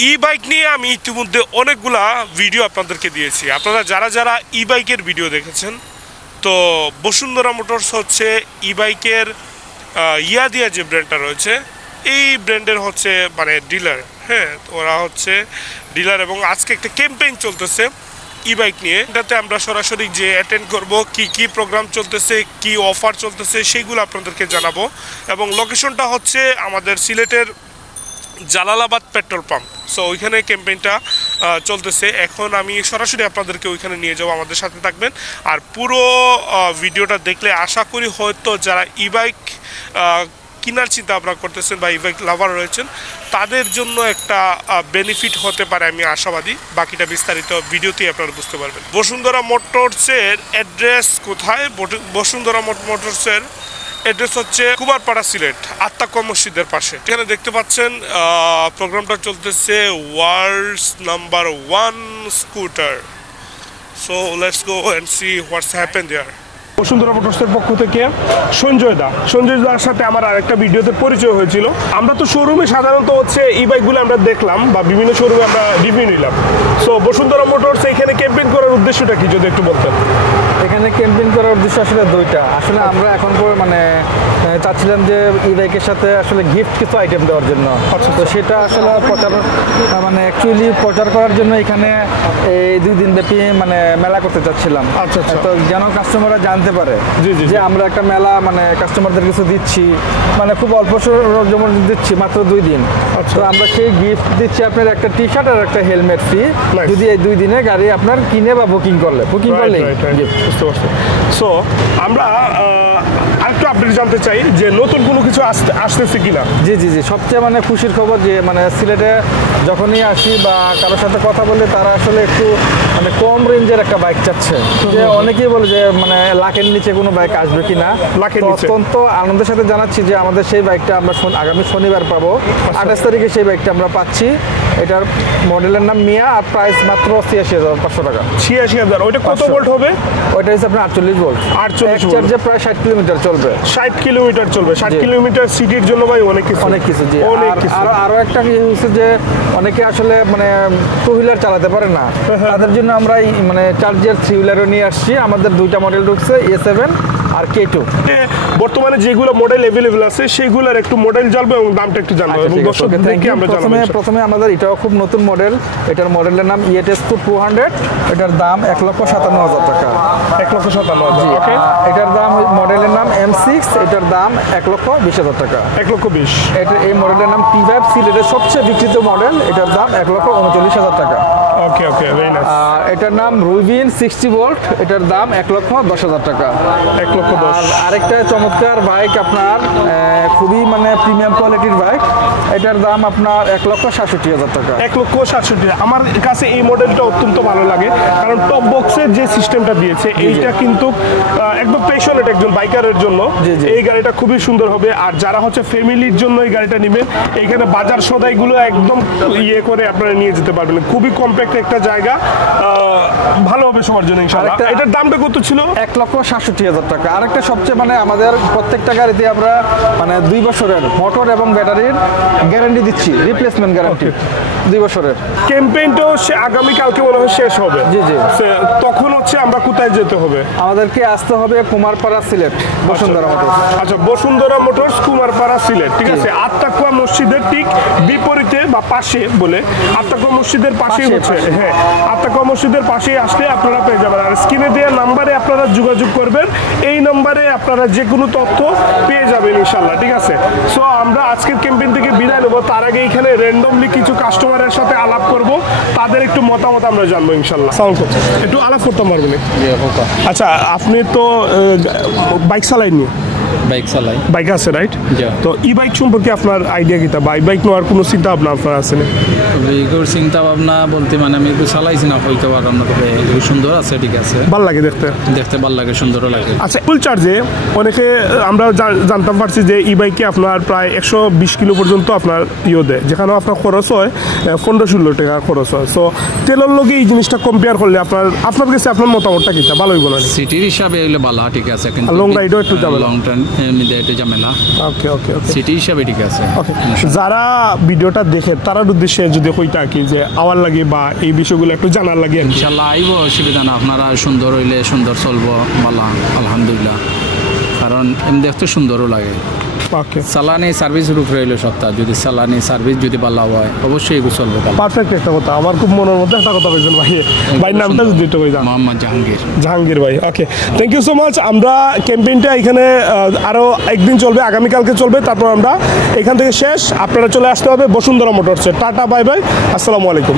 ই bike নিয়ে আমি ইতিমধ্যে অনেকগুলা ভিডিও আপনাদেরকে দিয়েছি। আপনারা যারা যারা ই বাইকের ভিডিও দেখেছেন, তো বসুন্ধরা মোটরস হচ্ছে ই বাইকের দিয়া যে ব্র্যান্ডটা রয়েছে, এই ব্র্যান্ডের হচ্ছে মানে ডিলার। হ্যাঁ, ওরা হচ্ছে ডিলার এবং আজকে একটা ক্যাম্পেইন চলতেছে ই বাইক নিয়ে। এটাতে আমরা সরাসরি যে অ্যাটেন্ড করব, কি প্রোগ্রাম চলতেছে, কি অফার চলতেছে, সেইগুলো আপনাদেরকে জানাবো। এবং লোকেশনটা হচ্ছে আমাদের সিলেটের জালালাবাদ পেট্রোল পাম্প। সো ওইখানে ক্যাম্পেইনটা চলতেছে। এখন আমি সরাসরি আপনাদেরকে ওইখানে নিয়ে যাবো, আমাদের সাথে থাকবেন। আর পুরো ভিডিওটা দেখলে আশা করি হয়তো যারা ই বাইক কেনার চিন্তা ভাবনা করতেছেন বা ই বাইক লাভার রয়েছেন, তাদের জন্য একটা বেনিফিট হতে পারে, আমি আশাবাদী। বাকিটা বিস্তারিত ভিডিওতেই আপনারা বুঝতে পারবেন। বসুন্ধরা মোটরসের অ্যাড্রেস কোথায়? বসুন্ধরা মোটরসের অ্যাড্রেস হচ্ছে কুমারপাড়া, সিলেট, আত্মাকুয়া মসজিদের পাশে। এখানে দেখতে পাচ্ছেন প্রোগ্রামটা চলতেছে world's number 1 scooter. So let's go and see what's happen there. Bashundhara মোটরসের পক্ষ থেকে সঞ্জয় দার সাথে আমার আরেকটা ভিডিওতে পরিচয় হয়েছিল। আমরা তো শোরুমে সাধারণত হচ্ছে ই বাইকগুলো আমরা দেখলাম বা বিভিন্ন শোরুমে আমরা রিভিউ নিলাম। সো বসুন্ধরা মোটরস এখানে ক্যাম্পেইন করার উদ্দেশ্যটা কি, যদি একটু বলতেন? এখানে ক্যাম্পেইন করার উদ্দেশ্য আসলে দুইটা। আসলে আমরা এখন মানে চাচ্ছিলাম যে ই বাইকের সাথে আসলে গিফট কিছু আইটেম দেওয়ার জন্য। তো সেটা আসলে মানে অ্যাকচুয়ালি প্রচার করার জন্য এখানে এই 2 দিন ব্যাপী মানে মেলা করতে চাচ্ছিলাম। আচ্ছা। তো যেন কাস্টমাররা জানতে পারে যে আমরা একটা মেলা মানে কাস্টমারদের কিছু দিচ্ছি, মানে খুব অল্প যেমন দিচ্ছি, মাত্র 2 দিন। তো আমরা সেই গিফট দিচ্ছি আপনার একটা টি শার্ট আর একটা হেলমেট ফ্রি, যদি এই 2 দিনে গাড়ি আপনার কিনে বা বুকিং করলে বুঝতে পারছি। সো আমরা আরেকটু আপডেট জানতে চাই যে নতুন কোনো কিছু আসতেছে কিনা। জি সবচেয়ে মানে খুশির খবর যে মানে সিলেটে যখনই আসি বা কারোর সাথে কথা বলে, তারা আসলে একটু মানে কম রেঞ্জের একটা বাইক চাচ্ছে। যে অনেকেই বলে যে মানে লাখের নিচে কোনো বাইক আসবে কিনা। অত্যন্ত আনন্দের সাথে জানাচ্ছি যে আমাদের সেই বাইকটা আমরা আগামী শনিবার পাবো। 28 তারিখে সেই বাইকটা আমরা পাচ্ছি। এটার মডেলের নাম মিয়া, আর প্রাইস মাত্র 86,500 টাকা। 86,000। ওইটা কত ভোল্ট হবে? ওইটা হচ্ছে আপনার 48 ভোল্ট। 48 চার্জে প্রায় 60 কিলোমিটার চলবে। 60 কিলোমিটার চলবে। 60 কিলোমিটার সিটির জন্য ভাই অনেক কিছু। জি। আরো একটা কি হচ্ছে যে অনেকে আসলে মানে 2 হুইলার চালাতে পারে না, তাদের জন্য আমরা মানে চার্জের 3 হুইলারও নিয়ে আসছি। আমাদের 2টা মডেল ঢুকছে, A7 আর K2। বর্তমানে যেগুলো মডেল अवेलेबल আছে সেগুলোর একটু মডেল জানবো এবং দামটা একটু জানবো এবং দর্শকদেরকে আমরা জানাবো। প্রথমে আমাদের এটাও খুব নতুন মডেল। এটার মডেলের নাম EATS 200। এটার দাম 1,57,000 টাকা। 1,57,000। ওকে। এটার দাম মডেলের নাম M6। এটার দাম 1,20,000 টাকা। 1,20,000। এই মডেলের নাম T5, সিলেটের সবচেয়ে বিক্রিত মডেল। এটার দাম 1,39,000 টাকা। Okay very nice. এটার নাম রুবিন 60 ভোল্ট। এটার দাম 1,10,000 টাকা। 1,10,000। আরেকটা চমৎকার বাইক আপনার, খুবই মানে প্রিমিয়াম কোয়ালিটির বাইক। এটার দাম আপনার 1,67,000 টাকা। 1,67,000। আমার কাছে এই মডেলটা অত্যন্ত ভালো লাগে, কারণ টপ বক্সের যে সিস্টেমটা দিয়েছে এইটা কিন্তু একদম প্যাশনেট একজন বাইকারের জন্য এই গাড়িটা খুবই সুন্দর হবে। আর যারা হচ্ছে ফ্যামিলির জন্য এই গাড়িটা নেবেন, এইখানে বাজার সদাইগুলো একদম করে আপনারা নিয়ে যেতে পারবেন। খুবই কম্প্যাক্ট একটা জায়গা, ভালো হবে সবার জন্য ইনশাআল্লাহ। এটার দামটা কত ছিল? 1,67,000 টাকা। আরেকটা সবচেয়ে মানে আমাদের প্রত্যেকটা গাড়িতে আমরা মানে 2 বছরের মোটর এবং ব্যাটারির গ্যারান্টি দিচ্ছি, রিপ্লেসমেন্ট গ্যারান্টি 2 বছরের। ক্যাম্পেইনটাও আগামীকালকে মনে হয় শেষ হবে। জি তখন হচ্ছে আমরা কোথায় যেতে হবে? আমাদেরকে আসতে হবে কুমারপাড়া, সিলেট, বসুন্ধরা মোটরস। আচ্ছা, বসুন্ধরা মোটরস, কুমারপাড়া, সিলেট। ঠিক আছে। আত্মাকুয়া মসজিদের ঠিক বিপরীতে বা পাশে বলে, আত্মাকুয়া মসজিদের পাশেই হচ্ছে। হ্যাঁ, আত্মাকুয়া মসজিদের পাশেই আসলে আপনারা পেয়ে যাবেন। আর স্ক্রিনে দেওয়া নাম্বারে আপনারা যোগাযোগ করবেন। এই নম্বরে আপনারা যে কোনো তথ্য পেয়ে যাবেন ইনশাআল্লাহ। ঠিক আছে। সো আমরা আজকের ক্যাম্পেইন থেকে বিদায় নেব। তার আগে এখানে র্যান্ডমলি কিছু কাস্টমারের সাথে আলাপ করব, তাদের একটু মতামত আমরা জানবো ইনশাআল্লাহ। সাউন্ড করতে একটু আলাপ করতে পারবেন? আচ্ছা, আপনি তো বাইক চালাইনি? বাইক চালাই। বাইক আছে, রাইট? তো ই বাইক সম্পর্কে আপনার আইডিয়া কিটা? বাইক নেওয়ার কোনো চিন্তা ভাবনা আপনার আছে না? বাইকের চিন্তা ভাবনা বলতে মানে আমি একটু চালাইছি না, হয়তো পারলাম না, তবে সুন্দর আছে। ঠিক আছে, ভালো লাগে দেখতে ভালো লাগে, সুন্দরও লাগে। আচ্ছা, ফুল চার্জে অনেকে আমরা জানতাম পারছি যে ই বাইকে আপনার প্রায় 120 কিলো পর্যন্ত আপনার দেয়, যেখানে আপনার খরচ হয় 15-16 টাকা খরচ হয়। সো তেলের লগে এই জিনিসটা কম্পেয়ার করলে আপনার কাছে আপনার মতামতটা কিটা? ভালোই বলেন। সিটির হিসাবে হইলে ভালো, ঠিক আছে, কিন্তু লং রাইডও একটু লং টাইম একটু ঝামেলা। ওকে সিটি হিসাবে ঠিক আছে। যারা ভিডিওটা দেখে তার উদ্দেশ্যে যদি যদি কইতা কি যে আওয়ার লাগে বা এই বিষয়গুলো একটু জানার লাগে আর কি। ইনশাল্লাহ আইব, অসুবিধা না। আপনারা সুন্দর হইলে সুন্দর চলবো বালা, আলহামদুলিল্লাহ। কারণ এমনি দেখতে সুন্দরও লাগে। ওকে, সালানি সার্ভিসের উপরে হইলো সপ্তাহ, যদি সালানি সার্ভিস যদি ভালো হয় অবশ্যই এগুলো চলবে। পারফেক্ট একটা কথা, আমার খুব মনের মধ্যে একটা কথা বলছেন ভাই, ভাইয়ের নামটা যদি একটু কই দাও। মোহাম্মদ জাহাঙ্গীর। জাহাঙ্গীর ভাই, ওকে, থ্যাংক ইউ সো মাচ। আমরা ক্যাম্পেইনটা এখানে আরও একদিন চলবে, আগামীকালকে চলবে, তারপর আমরা এখান থেকে শেষ। আপনারা চলে আসতে হবে বসুন্ধরা মোটরসে। টাটা, বাই বাই, আসসালামু আলাইকুম।